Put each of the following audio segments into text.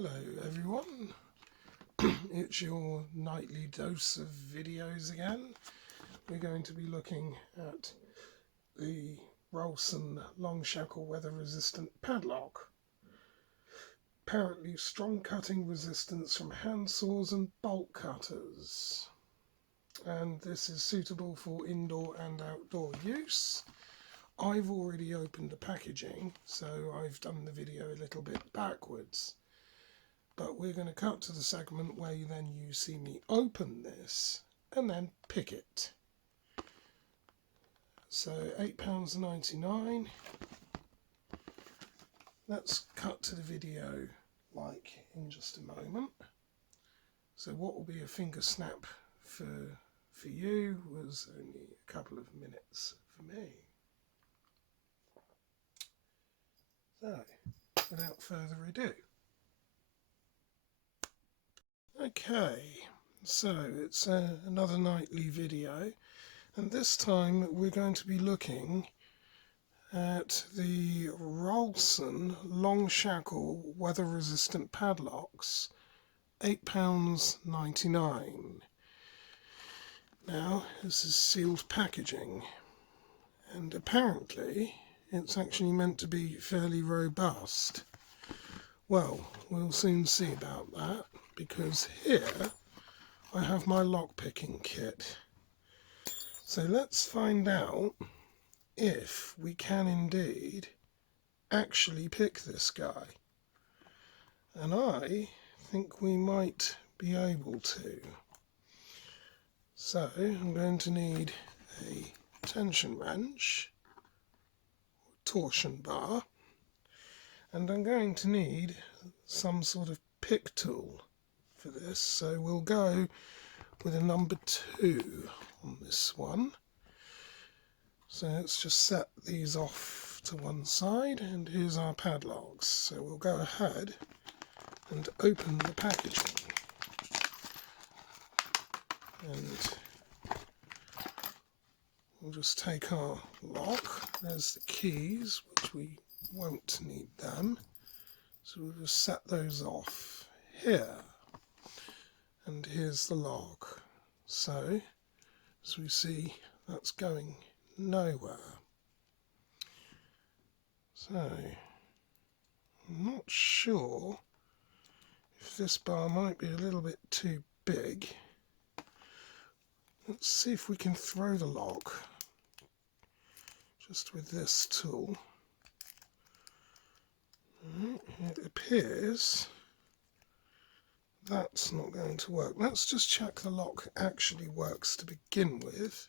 Hello everyone, it's your nightly dose of videos again. We're going to be looking at the Rolson long shackle weather resistant padlock. Apparently strong cutting resistance from hand saws and bolt cutters. And this is suitable for indoor and outdoor use. I've already opened the packaging, so I've done the video a little bit backwards. But we're going to cut to the segment where you see me open this and then pick it. So £8.99. Let's cut to the video like in just a moment. So what will be a finger snap for you was only a couple of minutes for me. So without further ado. Okay, so it's another nightly video, and this time we're going to be looking at the Rolson long shackle weather resistant padlocks, £8.99. Now this is sealed packaging, and apparently it's actually meant to be fairly robust. Well, we'll soon see about that, because here I have my lockpicking kit. So let's find out if we can indeed actually pick this guy. And I think we might be able to. So I'm going to need a tension wrench, torsion bar, and I'm going to need some sort of pick tool for this, so we'll go with a number 2 on this one. So let's just set these off to one side, and here's our padlocks. So we'll go ahead and open the packaging, and we'll just take our lock. There's the keys, which we won't need them, so we'll just set those off here. And here's the lock. So, as we see, that's going nowhere. So, I'm not sure if this bar might be a little bit too big. Let's see if we can throw the lock just with this tool. It appears that's not going to work. Let's just check the lock actually works to begin with,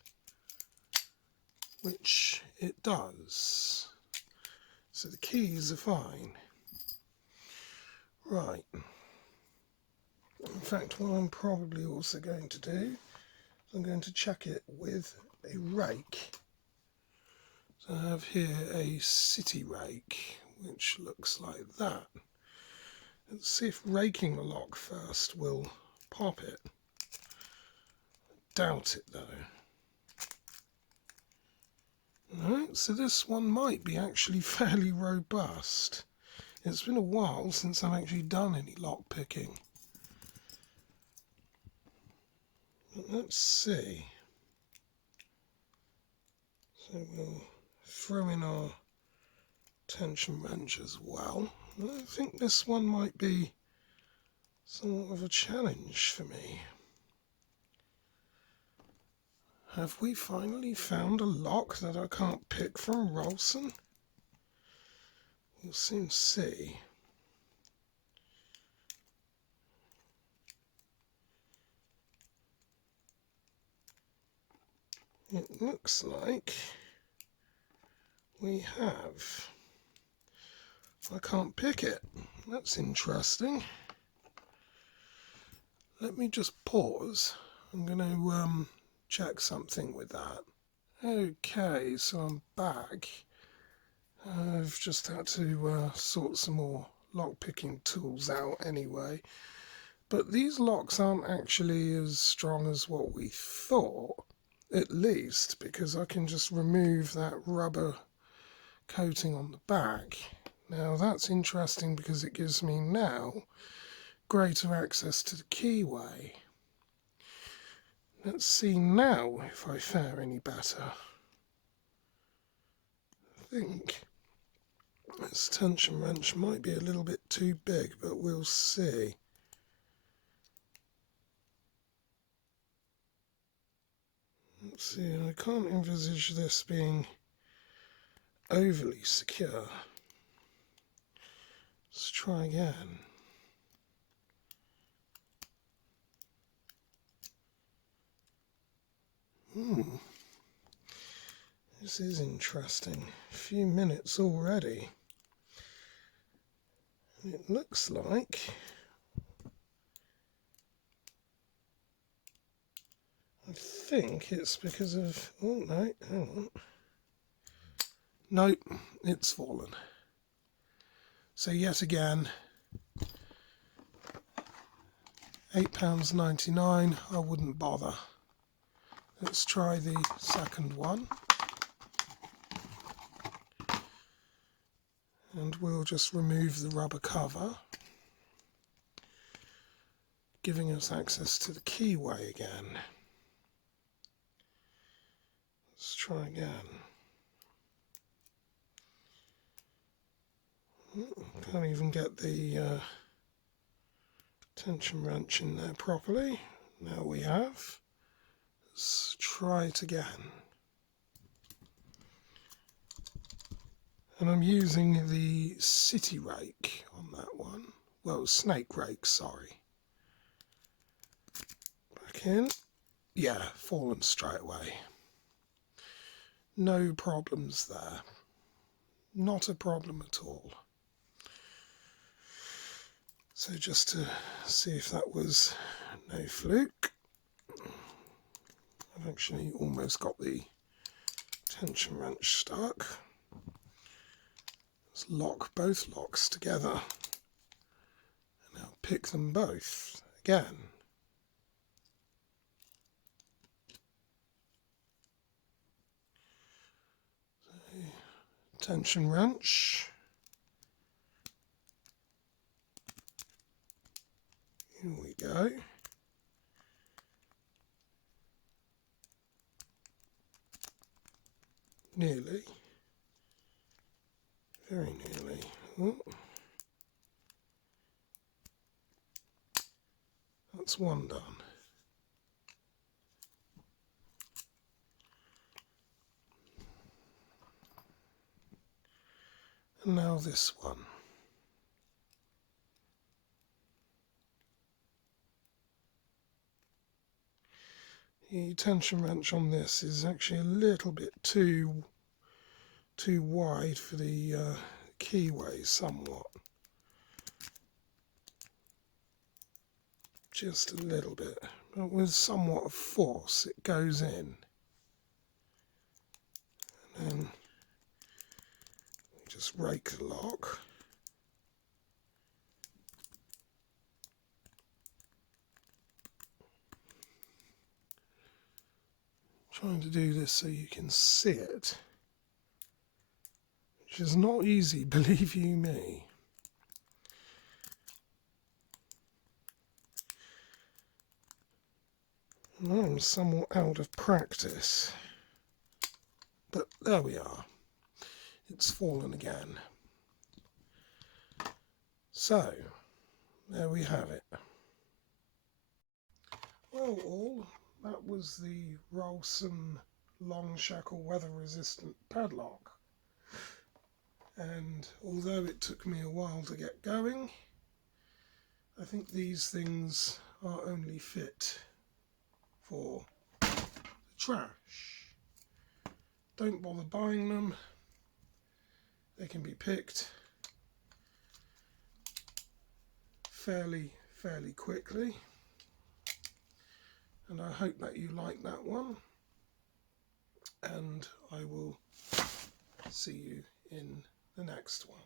which it does. So the keys are fine. Right. In fact, what I'm probably also going to do is I'm going to check it with a rake. So I have here a city rake, which looks like that. Let's see if raking the lock first will pop it. Doubt it though. Alright, so this one might be actually fairly robust. It's been a while since I've actually done any lock picking. But let's see. So we'll throw in our tension wrench as well. I think this one might be somewhat of a challenge for me. Have we finally found a lock that I can't pick from Rolson? We'll soon see. It looks like we have. I can't pick it. That's interesting. Let me just pause. I'm going to check something with that. Okay, so I'm back. I've just had to sort some more lock-picking tools out anyway. But these locks aren't actually as strong as what we thought, at least, because I can just remove that rubber coating on the back. Now that's interesting because it gives me now greater access to the keyway. Let's see now if I fare any better. I think this tension wrench might be a little bit too big, but we'll see. Let's see, I can't envisage this being overly secure. Let's try again. This is interesting. A few minutes already. And it looks like I think it's because of... Oh no, hang on. Nope, it's fallen. So yet again, £8.99, I wouldn't bother. Let's try the second one. And we'll just remove the rubber cover, giving us access to the keyway again. Let's try again. Can't even get the tension wrench in there properly. Now we have. Let's try it again. And I'm using the city rake on that one. Well, snake rake, sorry. Back in. Yeah, fallen straight away. No problems there. Not a problem at all. So just to see if that was no fluke. I've actually almost got the tension wrench stuck. Let's lock both locks together. And now pick them both again. So, tension wrench. Here we go. Nearly. Very nearly. Oh. That's one done. And now this one. The tension wrench on this is actually a little bit too wide for the keyway somewhat. Just a little bit, but with somewhat of force it goes in. And then just rake the lock. Trying to do this so you can see it, which is not easy, believe you me. And I'm somewhat out of practice, but there we are. It's fallen again. So, there we have it. Well, all, that was the Rolson long shackle weather resistant padlock. And although it took me a while to get going, I think these things are only fit for the trash. Don't bother buying them. They can be picked fairly quickly. And I hope that you like that one. And I will see you in the next one.